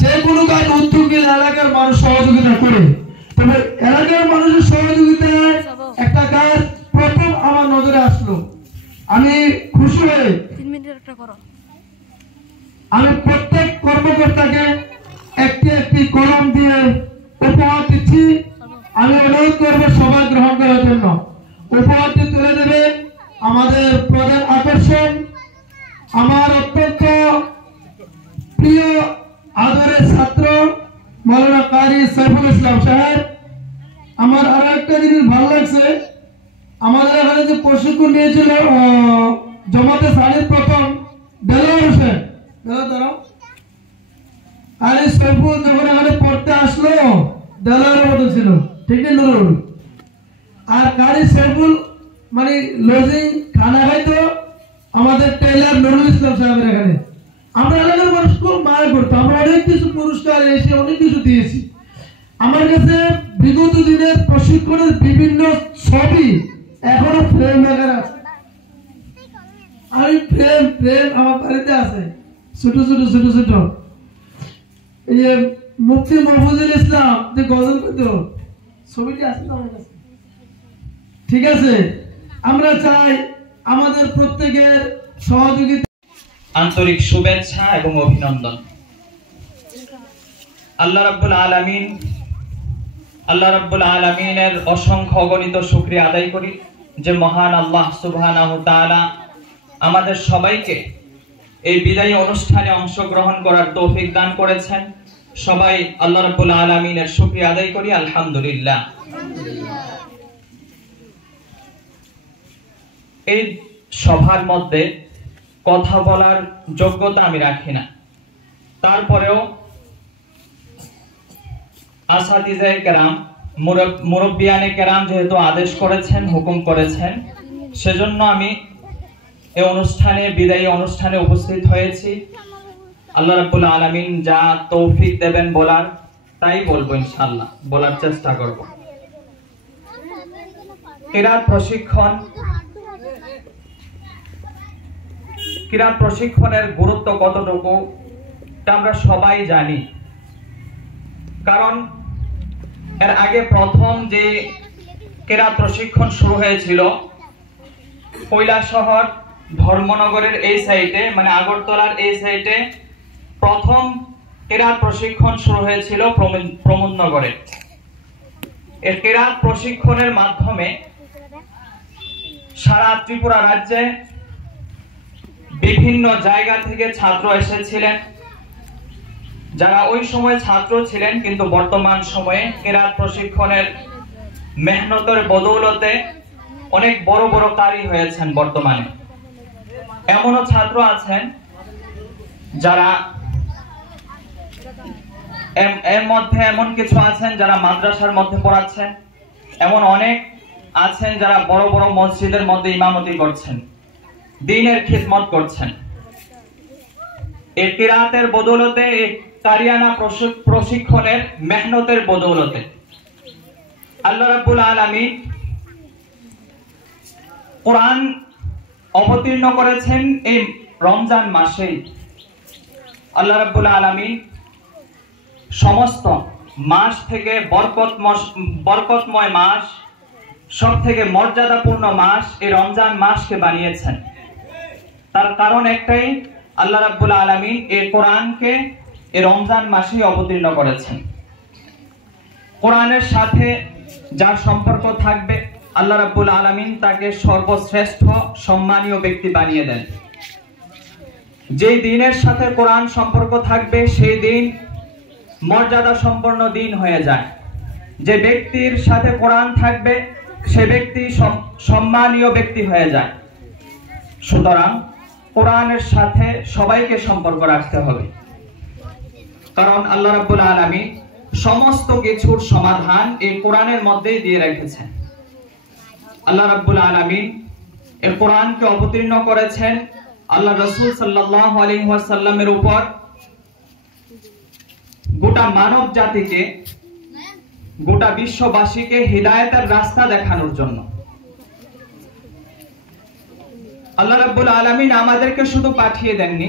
যে কোনো কাজ উদ্যোগ নিলে এলাকার মানুষ সহযোগিতা করে, তবে এলাকার মানুষের সহযোগিতায় একটা কাজ প্রথম আমার নজরে আসলো। আমি খুশি হয়ে আমি প্রত্যেক কর্মকর্তাকে একটি একটি কলম দিয়ে উপহার দিচ্ছি। আমি অনুরোধ করবো সবাই গ্রহণ করার জন্য। উপহারটি তুলে দেবে আমাদের প্রধান আকর্ষণ, আমার অত্যন্ত প্রিয় আদরের ছাত্র মাওলানা কারি সাইফুল ইসলাম সাহেব। আমার আর একটা জিনিস ভালো লাগছে, আমাদের এখানে যে প্রশিক্ষণ নিয়েছিল জমাতে সালির প্রথম দেলোয়ার হোসেন, কারি সাইফুল যখন এখানে পড়তে আসলো দেলোয়ারের মতো ছিল, ঠিক না নুরুল? আর কারি সাইফুল মানে লজিং খানা খাইতো আমাদের টেইলার নুরুল ইসলাম সাহেবের এখানে। আমরা এলাকার মানুষ খুব মায়া করতো, আমরা অনেক কিছু পুরস্কার এসে অনেক কিছু দিয়েছি। আমার কাছে বিগত দিনের প্রশিক্ষণের বিভিন্ন ছবি এখনো ফ্রেম আকারে আছে। আমি ফ্রেম আমার বাড়িতে আছে, ছোট ছোট ছোট ছোট। এই যে মুফতি মাহফুজুল ইসলাম যে গজল করত, ছবিটি আছে না আমার কাছে? ঠিক আছে, আমরা চাই আমাদের প্রত্যেকের সহযোগিতা, আন্তরিক শুভেচ্ছা এবং অভিনন্দন। আল্লাহ রাব্বুল আলামিনের অসংখ্য অগণিত শুকরিয়া আদায় করি যে মহান আল্লাহ সুবহানাহু ওয়া তাআলা আমাদের সবাইকে এই বিদায়ী অনুষ্ঠানে অংশগ্রহণ করার তৌফিক দান করেছেন। সবাই আল্লাহ রাব্বুল আলামিনের শুকরিয়া আদায় করি, আলহামদুলিল্লাহ। এই সভার মধ্যে কথা বলার যোগ্যতা আমি রাখি না, তারপরেও আসাতিজায়ে কেরাম, মুরব্বিয়ানে কেরাম যেহেতু আদেশ করেছেন, হুকুম করেছেন, সেজন্য আমি এই অনুষ্ঠানে, বিদায়ী অনুষ্ঠানে উপস্থিত হয়েছি। আল্লাহ রাব্বুল আলামিন যা তৌফিক দেবেন বলার, তাই বলবো ইনশাআল্লাহ, বলার চেষ্টা করব। কিরাত প্রশিক্ষণের গুরুত্ব কতটুকু তা আমরা সবাই জানি। কারণ এর আগে প্রথম যে কিরাত প্রশিক্ষণ শুরু হয়েছিল কৈলাসহর ধর্মনগরের এই সাইডে, মানে আগরতলার এই সাইডে প্রথম কিরাত প্রশিক্ষণ শুরু হয়েছিল প্রমোদনগরে। এই কিরাত প্রশিক্ষণের মাধ্যমে সারা ত্রিপুরা রাজ্যে বিভিন্ন জায়গা থেকে ছাত্র এসেছিলেন, যারা ওই সময় ছাত্র ছিলেন কিন্তু বর্তমান সময়ে কিরাত প্রশিক্ষণের মেহনতের বদৌলতে অনেক বড় বড় কারি হয়েছেন। বর্তমানে এমনও ছাত্র আছেন যারা, এর মধ্যে এমন কিছু আছেন যারা মাদ্রাসার মধ্যে পড়াচ্ছেন, এমন অনেক আছেন যারা বড় বড় মসজিদের মধ্যে ইমামতি করছেন, দ্বীনের খিদমত করছেন। এই কিরাতের বদৌলতে, এই কারিয়ানা প্রশিক্ষণের মেহনতের বদৌলতে আল্লাহ রাব্বুল আলামিন কোরআন অবতীর্ণ করেছেন এই রমজান মাসেই। আল্লাহ রাব্বুল আলামিন সমস্ত মাস থেকে বরকতময় মাস, সব থেকে মর্যাদাপূর্ণ মাস এই রমজান মাসকে বানিয়েছেন। তার কারণ একটাই, আল্লাহ রাব্বুল আলামিন এই কোরআনকে এই রমজান মাসেই অবতীর্ণ করেছেন। কোরআনের সাথে যার সম্পর্ক থাকবে আল্লাহ রাব্বুল আলামিন তাকে সর্বশ্রেষ্ঠ সম্মানীয় ব্যক্তি বানিয়ে দেন। যেই দিনের সাথে কোরআন সম্পর্ক থাকবে সেই দিন মর্যাদা সম্পন্ন দিন হয়ে যায়। যে ব্যক্তির সাথে কোরআন থাকবে সে ব্যক্তি সম্মানীয় ব্যক্তি হয়ে যায়। সুতরাং কোরআনের সাথে সবাইকে সম্পর্ক রাখতে হবে, কারণ আল্লাহ রাব্বুল আলামিন সমস্ত কিছুর সমাধান এই কোরআনের মধ্যেই দিয়ে রেখেছেন। আল্লাহ রাব্বুল আলামিন এই কোরআনকে অবতীর্ণ করেছেন আল্লাহ রাসূল সাল্লাল্লাহু আলাইহি ওয়াসাল্লামের উপর, গোটা মানব জাতিকে, গোটা বিশ্ববাসীকে হিদায়াতের রাস্তা দেখানোর জন্য। আল্লাহ রাব্বুল আলামিন আমাদেরকে শুধু পাঠিয়ে দেননি,